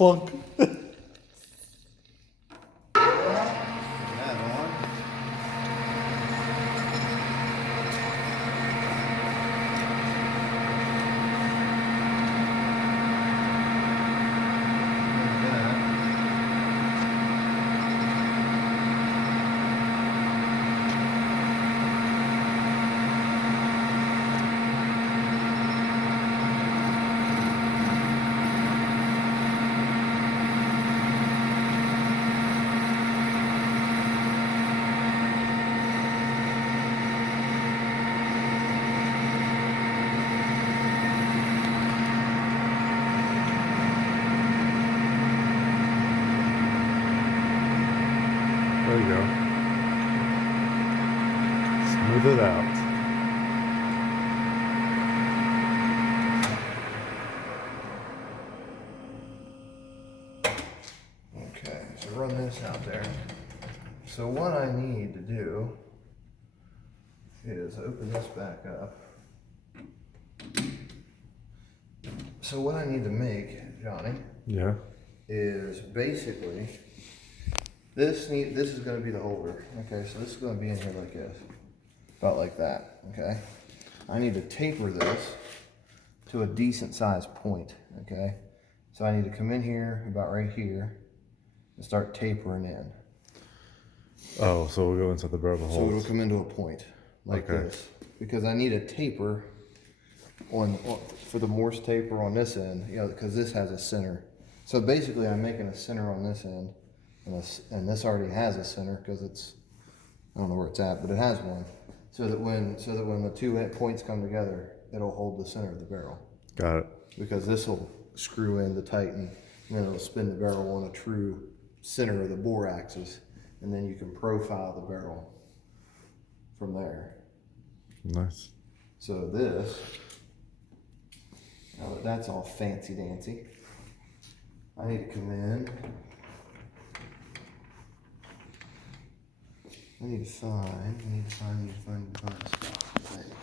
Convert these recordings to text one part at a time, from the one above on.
Clunk. There you go. Smooth it out. Okay, so run this out there. So what I need to do is open this back up. So what I need to make, Johnny, Yeah. is basically this is going to be the holder. Okay, so this is going to be in here like this, about like that. Okay, I need to taper this to a decent sized point. Okay, so I need to come in here about right here and start tapering in. Oh, so we'll go inside the barrel of the So it'll holes. come into a point like Okay. this, because I need a taper on for the Morse taper on this end, you know, because this has a center. So basically, I'm making a center on this end, and this already has a center because it's, I don't know where it's at, but it has one. So that when the two points come together, it'll hold the center of the barrel. Got it. Because this will screw in to tighten, and then it'll spin the barrel on a true center of the bore axis, and then you can profile the barrel from there. Nice. So this, now that that's all fancy dancy, I need to come in. I need to find things.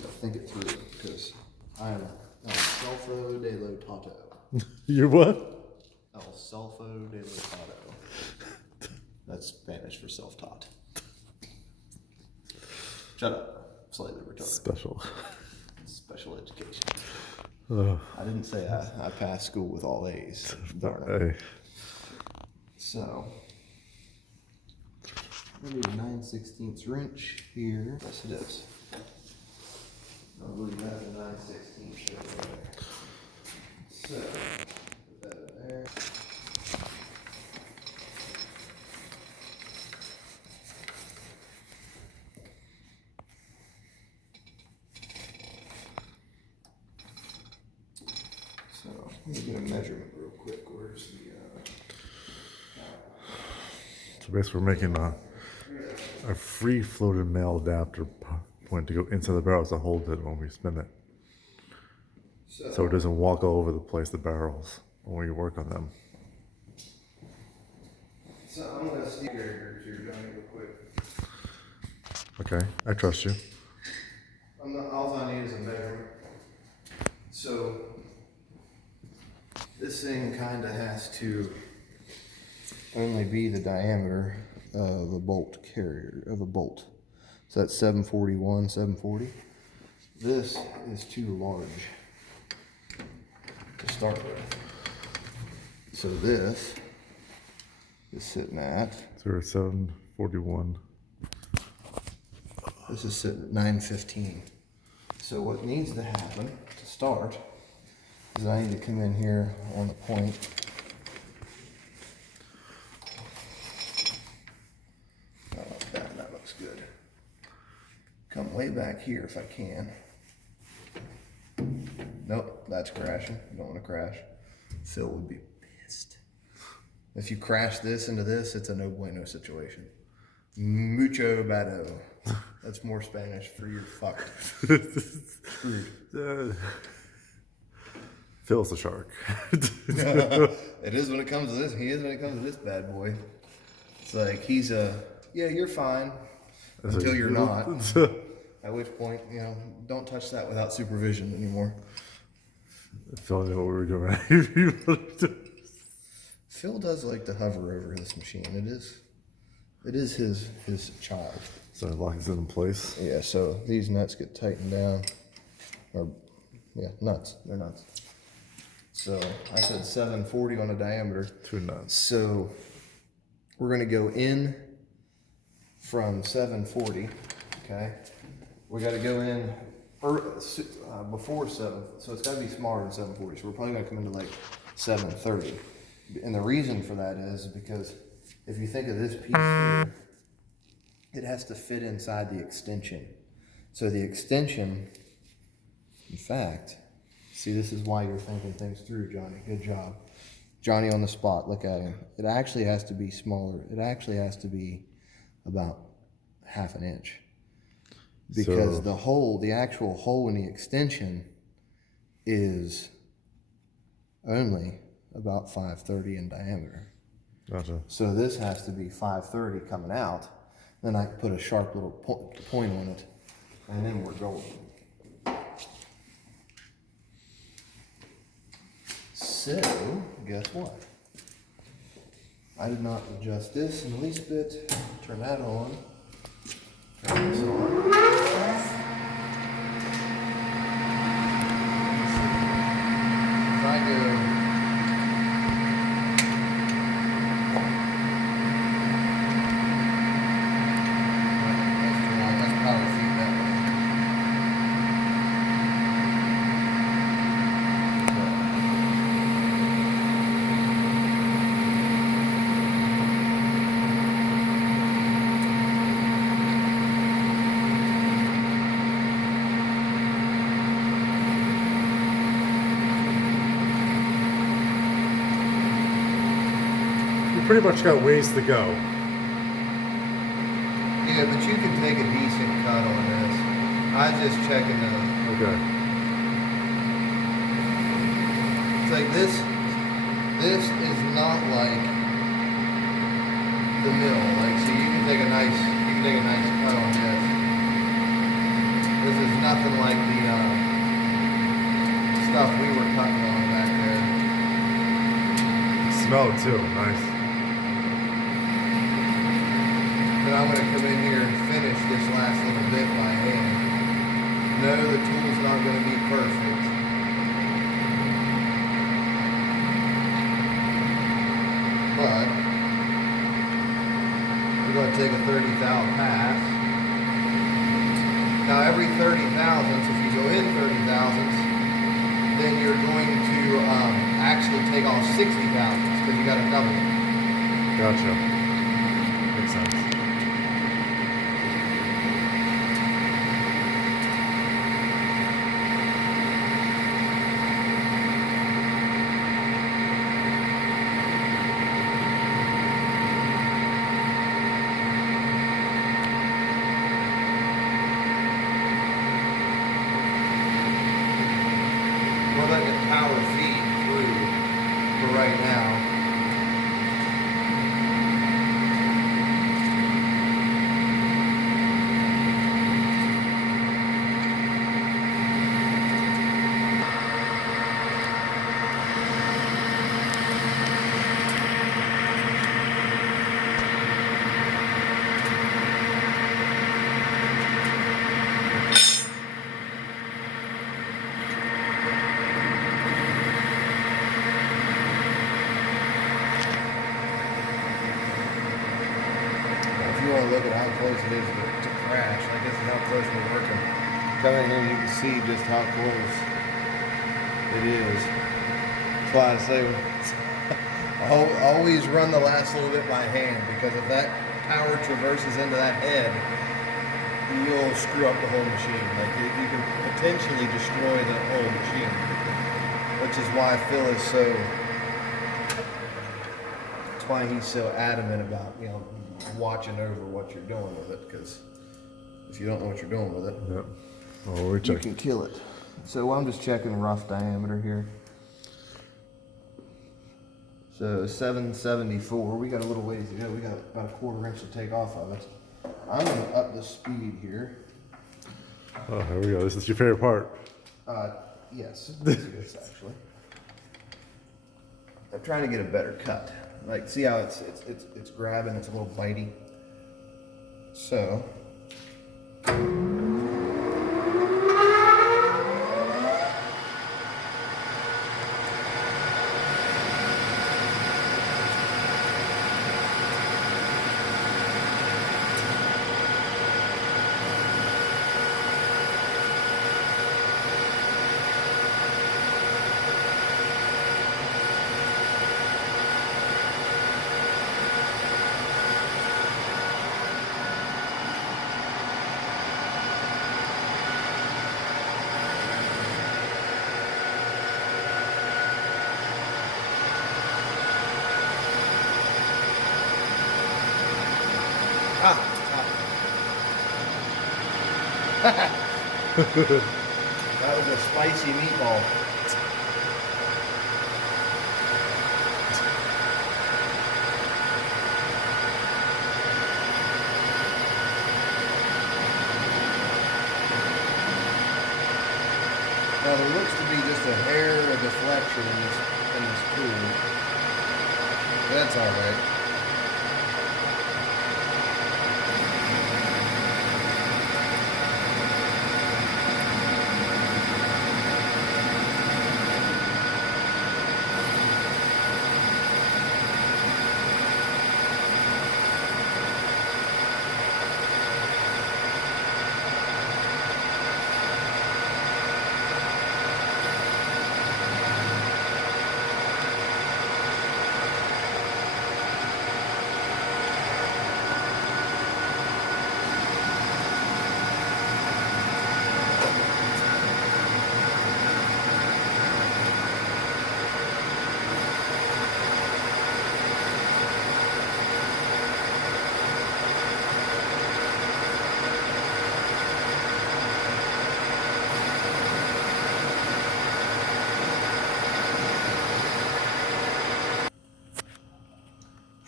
Gotta think it through, because I'm El Sulfo de lo Tato. You're what? El Sulfo de lo Tato. That's Spanish for self-taught. Shut up. Slightly retarded. Special education. I didn't say I passed school with all A's. Darn it. Hey. So, I need a 9/16 wrench here. Yes, it is. I believe that's a 9/16 right there. So, put that in there. So, let me get a measurement real quick. Where's the, So basically, we're making a free floated male adapter point to go inside the barrels to hold it when we spin it. So it doesn't walk all over the place, the barrels, when we work on them. So I'm gonna steer here Johnny, real quick. Okay, I trust you. All I need is a measurement. So this thing kind of has to only be the diameter of a bolt carrier, of a bolt. So that's 741, 740. This is too large to start with. So this is sitting at, 0741. this is sitting at 915. So what needs to happen to start is I need to come in here on the point. Oh, that looks good. Come way back here if I can. Nope, that's crashing. You don't want to crash. Phil would be pissed. If you crash this into this, it's a no bueno situation. Mucho bado. That's more Spanish for you're fucked. Screwed. Phil's a shark. It is when it comes to this. He is when it comes to this bad boy. It's like he's yeah, you're fine until you're not. At which point, don't touch that without supervision anymore. Phil knew what we were doing. Phil does like to hover over this machine. It is his child. So it locks it in place. Yeah, so these nuts get tightened down. Or, yeah, nuts. They're nuts. So I said 740 on the diameter. 2 nuts. So we're going to go in from 740, okay? We got to go in before 7, so it's got to be smaller than 740. So we're probably going to come into like 730. And the reason for that is because if you think of this piece here, it has to fit inside the extension. So the extension, in fact, see, this is why you're thinking things through, Johnny. Good job. Johnny on the spot, look at him. It actually has to be smaller. It actually has to be about ½ inch. Because So- the actual hole in the extension is only about 530 in diameter. Gotcha. So this has to be 530 coming out. Then I put a sharp little point on it, and then we're going. So, guess what? I did not adjust this in the least bit. Turn that on. Turn this on. If I go... That's power feet that way. You pretty much got ways to go. Yeah, but you can take a decent cut on this. I was just checking the... Okay. It's like this is not like the mill. Like, so you can take a nice cut on this. This is nothing like the stuff we were cutting on back there. Smell it too. Nice. Then I'm going to come in here and finish this last little bit by hand. No, the tool's not going to be perfect. But we're going to take a 30 thou pass. Now every 30 thousandths, if you go in 30 thousandths, then you're going to actually take off 60 thousandths because you got to double it. Gotcha. Makes sense. We're letting it power feed through for right now. If you want to look at how close it is to crash, like this is how close we're working. Come in here and you can see just how close it is. That's why I say always run the last little bit by hand, because if that power traverses into that head, you'll screw up the whole machine. Like you can potentially destroy the whole machine, which is why Phil is so. That's why he's so adamant about, you know, watching over what you're doing with it, because if you don't know what you're doing with it, Yep. Well, we're you checking. can kill it. So I'm just checking rough diameter here. So 774, we got a little ways to go. We got about a 1/4 inch to take off of it. I'm gonna up the speed here. Oh, here we go. This is your favorite part. Yes, this is actually. I'm trying to get a better cut. Like, see how it's grabbing, it's a little bitey. So. That was a spicy meatball. Now there looks to be just a hair of deflection in this tool. That's alright.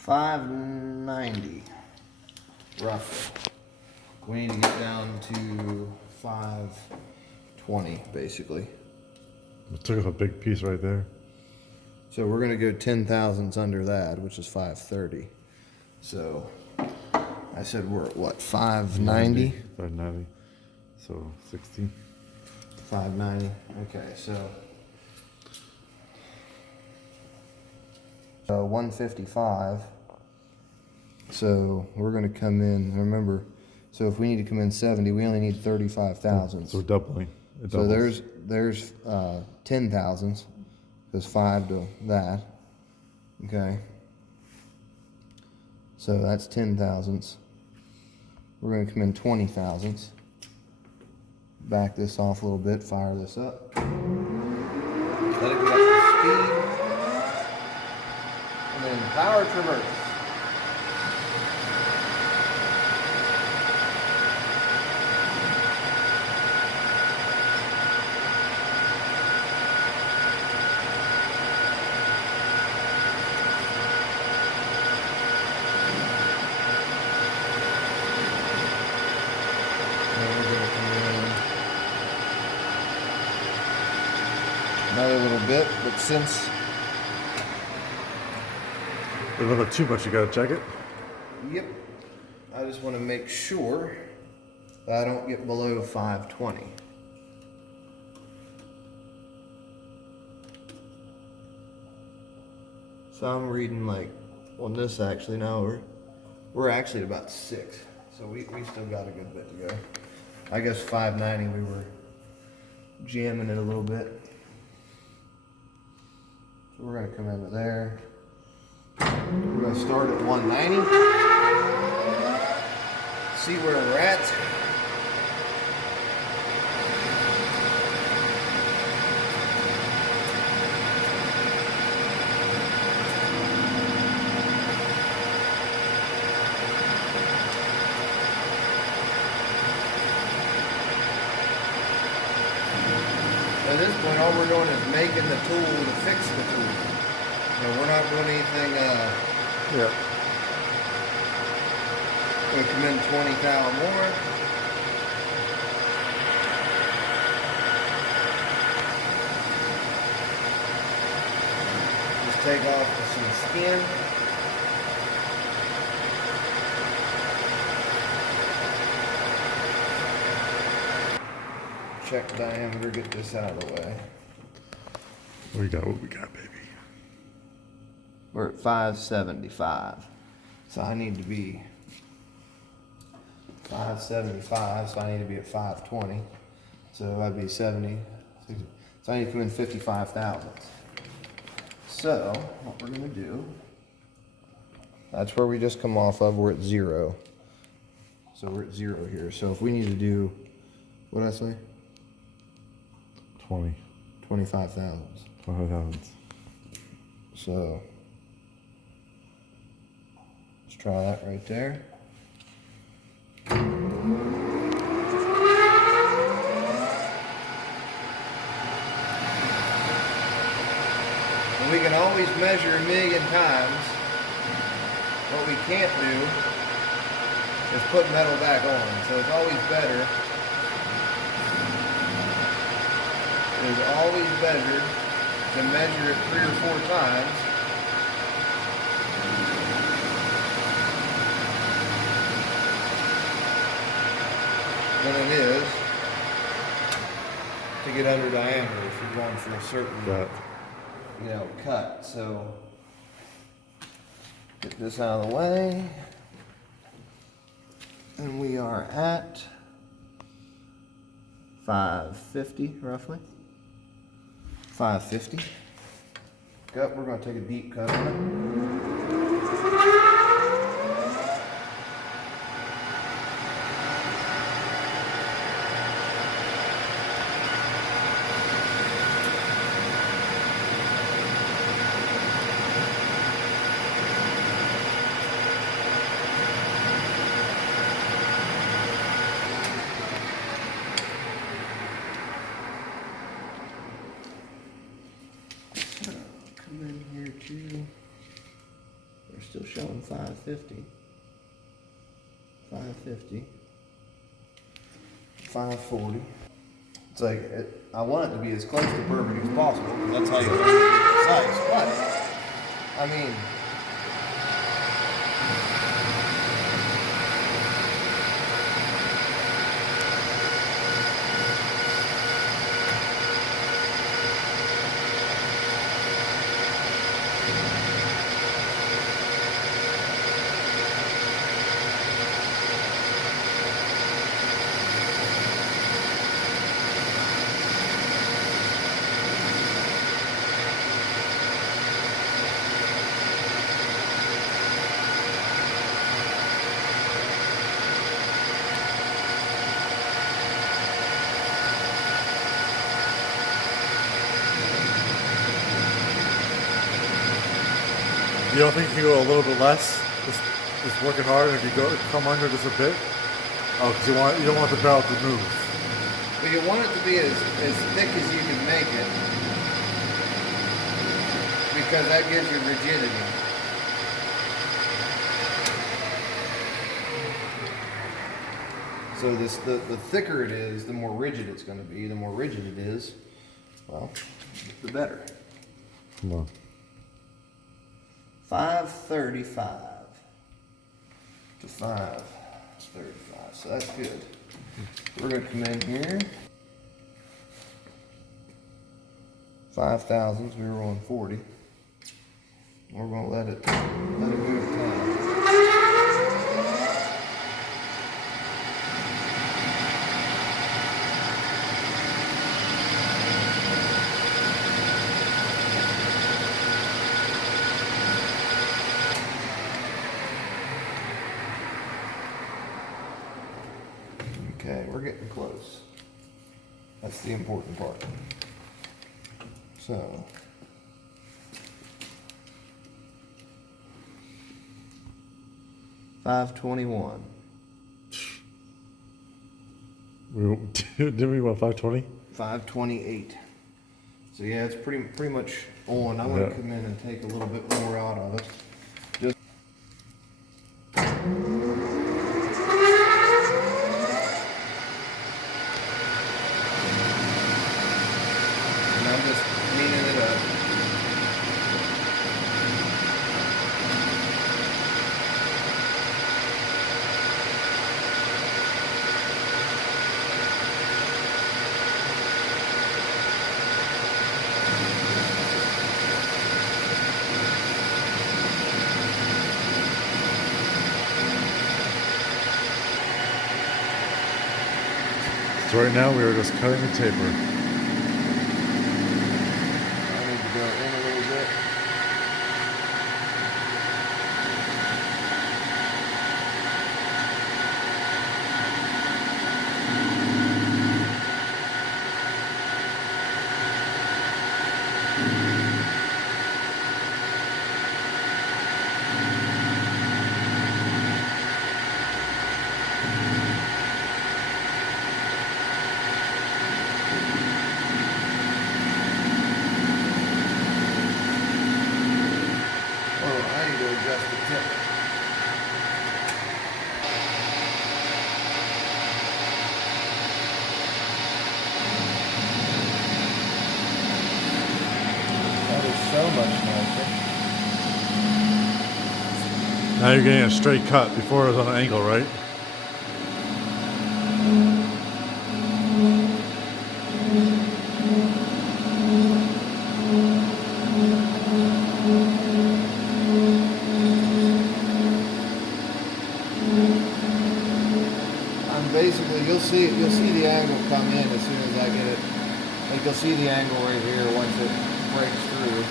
$5.90 roughly. We need to get down to $5.20 basically. We took off a big piece right there. So we're gonna go 10 thousandths under that, which is $5.30. So I said we're at what, $5.90? $5.90. So 60. $5.90. Okay, so 155. So we're gonna come in. Remember, so if we need to come in 70, we only need 35 thousandths. So we're doubling. It So doubles. there's 10 thousandths. There's 5 to that. Okay. So that's 10 thousandths. We're gonna come in 20 thousandths. Back this off a little bit. Fire this up. Let it get up to speed. And then power traverse. Another little bit, but since A little bit too much, you gotta check it. yep, I just want to make sure that I don't get below 520. So I'm reading like on this actually now we're actually at about 6, so we still got a good bit to go. I guess 590 we were jamming it a little bit. So we're gonna come into there. We're gonna start at 190. See where we're at. At this point, all we're doing is making the tool to fix the tool. No, we're not doing anything, Yeah. gonna come in 20 thou more. take off some skin. Check diameter, get this out of the way. What we got, baby? We're at 575. So I need to be 575, so I need to be at 520. So I'd be 70. So I need to come in 55 thousandths. So what we're gonna do, that's where we just come off of, we're at 0. So we're at 0 here. So if we need to do, what did I say? 20. 25 thousandths. 25 thousandths. So let's try that right there. And we can always measure a million times. What we can't do is put metal back on. So it's always better. It's always better to measure it 3 or 4 times than it is to get under diameter if you're going for a certain, cut. So get this out of the way, and we are at 550 roughly. 550. We're going to take a deep cut on it. Come in here too. We're still showing 550. 550. 540. It's like, I want it to be as close to perfect as possible, because that's how you learn to get precise. But, I mean, You don't think you can go a little bit less? Just working hard, and if you come under just a bit? Oh, because you don't want the barrel to move. but you want it to be as thick as you can make it, because that gives you rigidity. So the thicker it is, the more rigid it's going to be. The more rigid it is, well, the better. Come on. 535 to 535, so that's good. We're going to come in here. 5 thousandths, we were on 40. We're going to let it move time. Okay, we're getting close. That's the important part. So, $521. Didn't we want 520? 528. So yeah, it's pretty much on. I'm gonna come in and take a little bit more out of it. Just and I'm just cleaning it up. So right now we are just cutting the taper. I need to go in a little bit. Oh, I need to adjust the tip. That is so much nicer. Now you're getting a straight cut. Before it was on an angle, right? I'm basically, you'll see the angle come in as soon as I get it. Like you'll see the angle right here once it breaks through.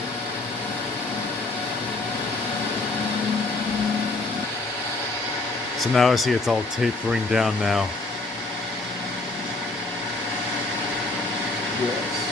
So now I see it's all tapering down now. Yes.